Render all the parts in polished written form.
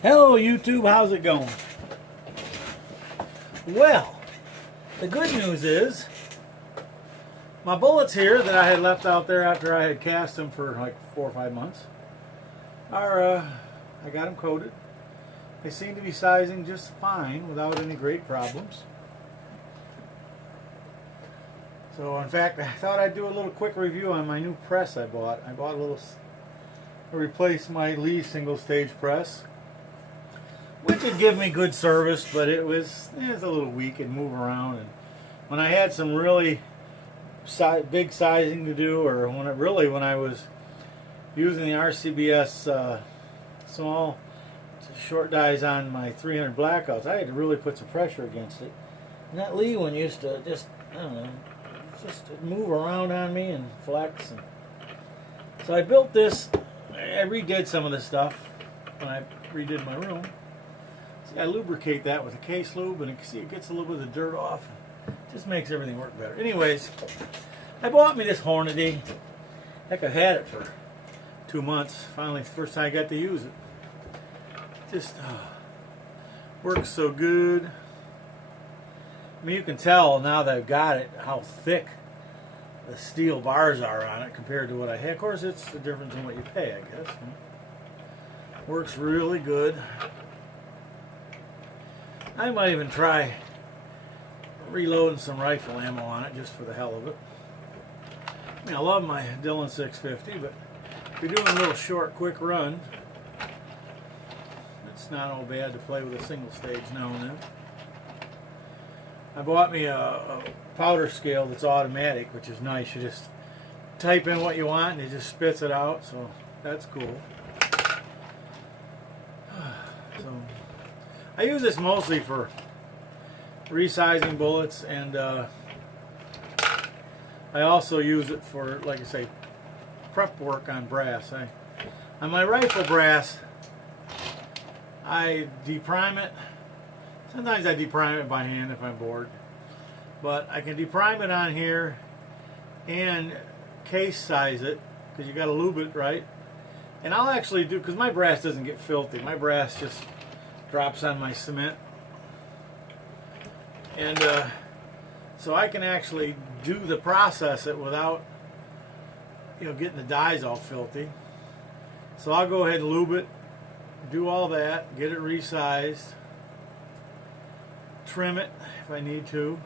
Hello YouTube, how's it going? Well, the good news is my bullets here that I had left out there after I had cast them for like 4 or 5 months are, I got them coated. They seem to be sizing just fine without any great problems. So in fact, I thought I'd do a little quick review on my new press I bought. I bought a little, I replaced my Lee single stage press, which would give me good service, but it was a little weak and move around. And when I had some really big sizing to do, or when I was using the RCBS small short dies on my 300 blackouts, I had to really put some pressure against it. And that Lee one used to just, I don't know, just move around on me and flex. And so I built this. I redid some of the stuff when I redid my room. I lubricate that with a case lube, and you can see it gets a little bit of the dirt off. It just makes everything work better. Anyways, I bought me this Hornady. Heck, I've had it for 2 months. Finally, the first time I got to use it. Just works so good. I mean, you can tell now that I've got it how thick the steel bars are on it compared to what I had. Of course, it's the difference in what you pay, I guess. Works really good. I might even try reloading some rifle ammo on it just for the hell of it. I mean, I love my Dillon 650, but if you're doing a little short, quick run, it's not all bad to play with a single stage now and then. I bought me a powder scale that's automatic, which is nice. You just type in what you want and it just spits it out, so that's cool. So I use this mostly for resizing bullets, and I also use it for, like I say, prep work on brass. On my rifle brass, I deprime it. Sometimes I deprime it by hand if I'm bored, but I can deprime it on here and case size it, because you got to lube it right. And I'll actually do, because my brass doesn't get filthy. My brass just drops on my cement, and so I can actually do the process it without, getting the dies all filthy. So I'll go ahead and lube it, do all that, get it resized, trim it if I need to,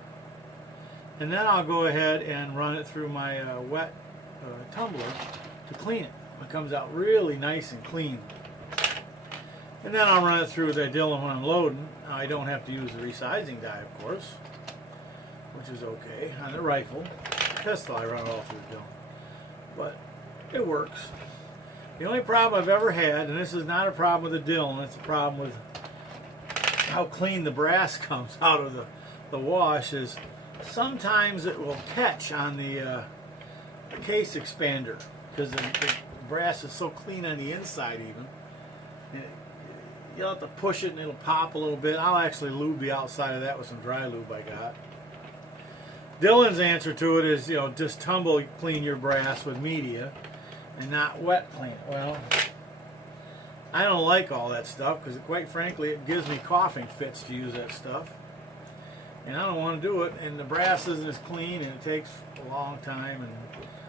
and then I'll go ahead and run it through my wet tumbler to clean it. It comes out really nice and clean. And then I'll run it through the Dillon when I'm loading. Now, I don't have to use the resizing die, of course, which is okay. On the rifle, pistol, I run it all through the Dillon. But it works. The only problem I've ever had, and this is not a problem with the Dillon, it's a problem with how clean the brass comes out of the wash, is sometimes it will catch on the case expander, because the brass is so clean on the inside even. You'll have to push it and it'll pop a little bit. I'll actually lube the outside of that with some dry lube I got. Dillon's answer to it is, just tumble clean your brass with media and not wet clean it. Well, I don't like all that stuff, because quite frankly it gives me coughing fits to use that stuff. And I don't want to do it, and the brass isn't as clean and it takes a long time, and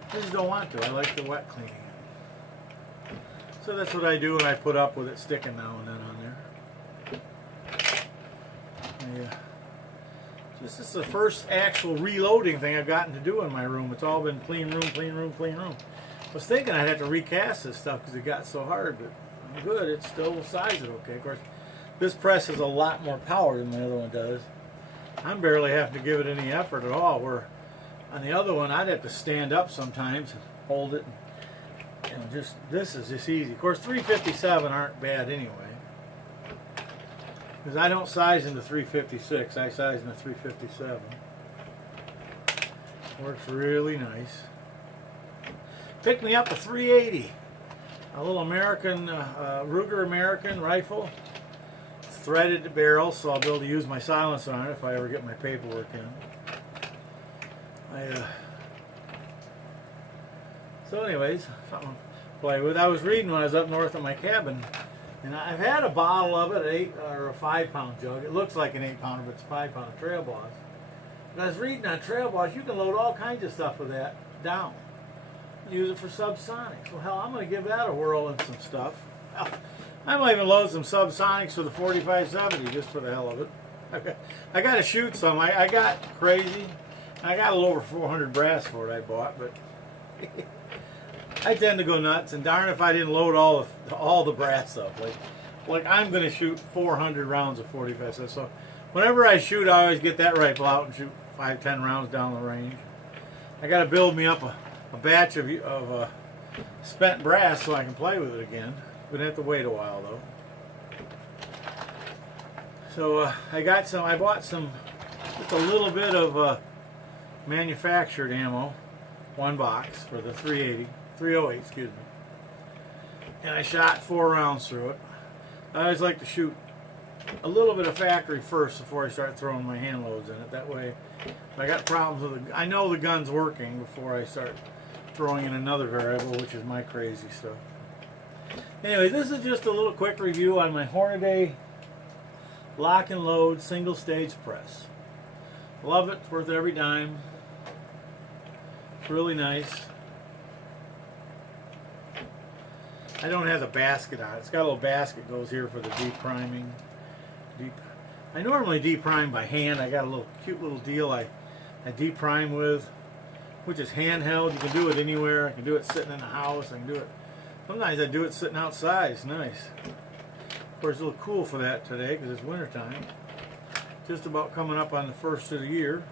I just don't want to. I like the wet cleaning. So that's what I do, and I put up with it sticking now and then on there. Yeah. This is the first actual reloading thing I've gotten to do in my room. It's all been clean room, clean room, clean room. I was thinking I'd have to recast this stuff because it got so hard, but I'm good. It still will size it okay. Of course, this press has a lot more power than the other one does. I'm barely having to give it any effort at all, where on the other one I'd have to stand up sometimes and hold it. This is just easy. Of course, 357 aren't bad anyway, because I don't size into 356. I size into 357. Works really nice. Picked me up a 380, a little American Ruger American rifle. It's threaded to barrel, so I'll be able to use my silencer on it if I ever get my paperwork in. So anyways, something to play with. I was reading when I was up north at my cabin And I've had a bottle of it, 8 or a 5-pound jug. It looks like an 8-pounder, but it's a 5-pounder Trail Boss. And I was reading on Trail Boss, you can load all kinds of stuff with that down. Use it for subsonics. Well, hell, I'm going to give that a whirl and some stuff. Hell, I might even load some subsonics for the 4570 just for the hell of it. I got to shoot some. I got crazy. I got a little over 400 brass for it I bought, but I tend to go nuts. And darn if I didn't load all the brass up. Like I'm going to shoot 400 rounds of 45. So whenever I shoot, I always get that rifle out and shoot 5-10 rounds down the range. I got to build me up a batch of spent brass so I can play with it again. Gonna have to wait a while though. So I bought some, just a little bit of manufactured ammo, 1 box for the 308, excuse me. And I shot 4 rounds through it. I always like to shoot a little bit of factory first before I start throwing my hand loads in it. That way, if I got problems with it, I know the gun's working before I start throwing in another variable, which is my crazy stuff. Anyway, this is just a little quick review on my Hornady lock and load single stage press. Love it, it's worth every dime. It's really nice. I don't have the basket on it. It's got a little basket goes here for the deep priming. I normally deep prime by hand. I got a little cute little deal I deep prime with, which is handheld. You can do it anywhere. I can do it sitting in the house. I can do it. Sometimes I do it sitting outside. It's nice. Of course, it's a little cool for that today because it's winter time. Just about coming up on the first of the year.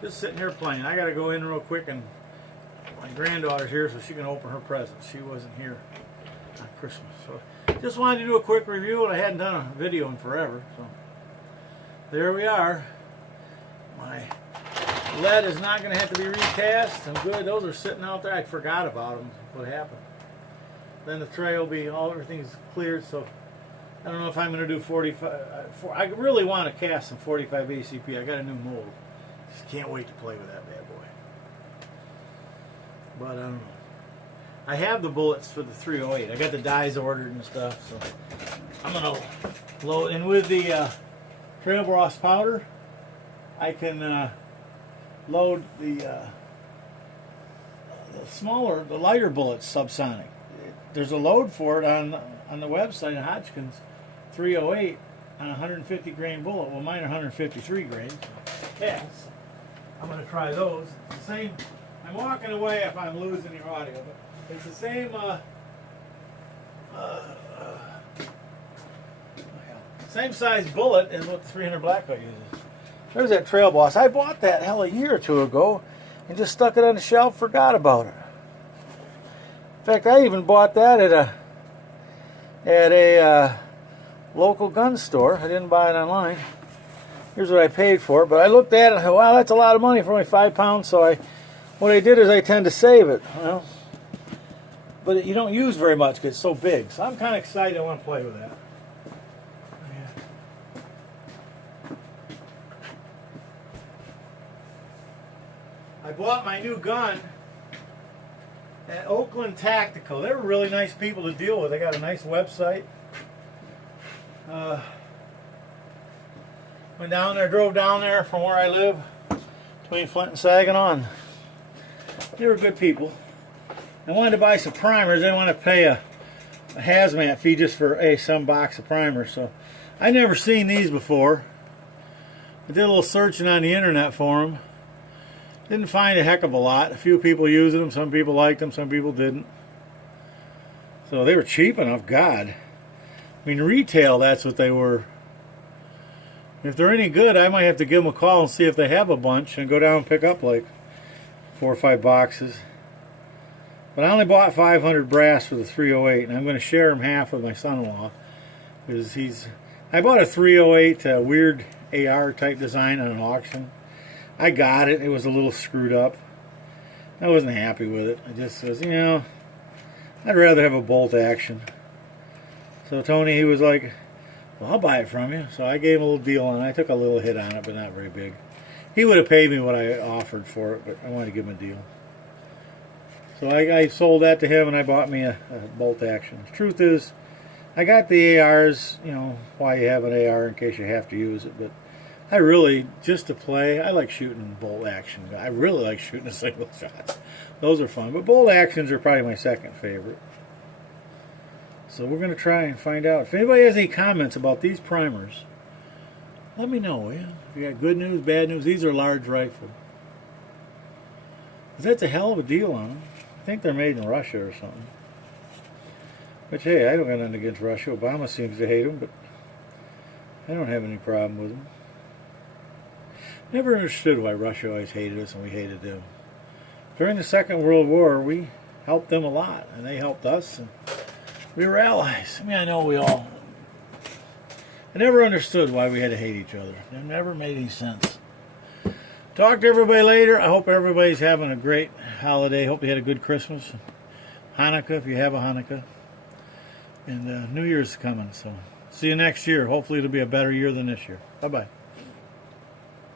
Just sitting here playing. I got to go in real quick, and my granddaughter's here so she can open her presents. She wasn't here on Christmas. So just wanted to do a quick review, and I hadn't done a video in forever. So there we are. My lead is not going to have to be recast. I'm good. Those are sitting out there. I forgot about them. What happened? Then the tray will be everything's cleared. So I don't know if I'm going to do 45. I really want to cast some 45 ACP. I got a new mold. Just can't wait to play with that bad boy. But I don't know. I have the bullets for the 308. I got the dies ordered and stuff. So I'm going to load. And with the Trail Boss powder, I can load the lighter bullets subsonic. There's a load for it on the website at Hodgkins, 308 on a 150 grain bullet. Well, mine are 153 grain. Yes, I'm going to try those. It's the same. I'm walking away if I'm losing your audio, but it's the same. Same size bullet as what the 300 Black Belt uses. There's that Trail Boss. I bought that hell a year or two ago and just stuck it on the shelf, forgot about it. In fact, I even bought that at a local gun store. I didn't buy it online. Here's what I paid for it. But I looked at it and I thought, wow, that's a lot of money for only 5 pounds. So what I did is I tend to save it. Well, but you don't use very much because it's so big. So I'm kind of excited. I want to play with that. I bought my new gun at Oakland Tactical. They were really nice people to deal with. They got a nice website. Went down there, drove down there from where I live, between Flint and Saginaw. They were good people. I wanted to buy some primers. I didn't want to pay a hazmat fee just for some box of primers. So I never seen these before. I did a little searching on the internet for them. Didn't find a heck of a lot. A few people using them. Some people liked them. Some people didn't. So they were cheap enough. God. I mean, retail, that's what they were. If they're any good, I might have to give them a call and see if they have a bunch and go down and pick up like 4 or 5 boxes. But I only bought 500 brass for the 308, and I'm going to share them half with my son-in-law. Because I bought a 308 weird AR type design on an auction. I got it. It was a little screwed up. I wasn't happy with it. I just says, I'd rather have a bolt action. So Tony, he was like, well, I'll buy it from you. So I gave him a little deal on it. I took a little hit on it, but not very big. He would have paid me what I offered for it, but I wanted to give him a deal. So I sold that to him, and I bought me a bolt action. The truth is, I got the ARs, you know, why you have an AR in case you have to use it, but I really, just to play, I like shooting bolt action. I really like shooting the single shots. Those are fun, but bolt actions are probably my second favorite. So we're going to try and find out. If anybody has any comments about these primers, let me know, will you? If you got good news, bad news, these are large rifle. That's a hell of a deal on them. I think they're made in Russia or something. Which, hey, I don't got nothing against Russia. Obama seems to hate them, but I don't have any problem with them. Never understood why Russia always hated us and we hated them. During the Second World War, we helped them a lot, and they helped us, and we were allies. I mean, I know we all... I never understood why we had to hate each other. It never made any sense. Talk to everybody later. I hope everybody's having a great holiday. Hope you had a good Christmas. Hanukkah, if you have a Hanukkah. And New Year's coming, so see you next year. Hopefully it'll be a better year than this year. Bye-bye.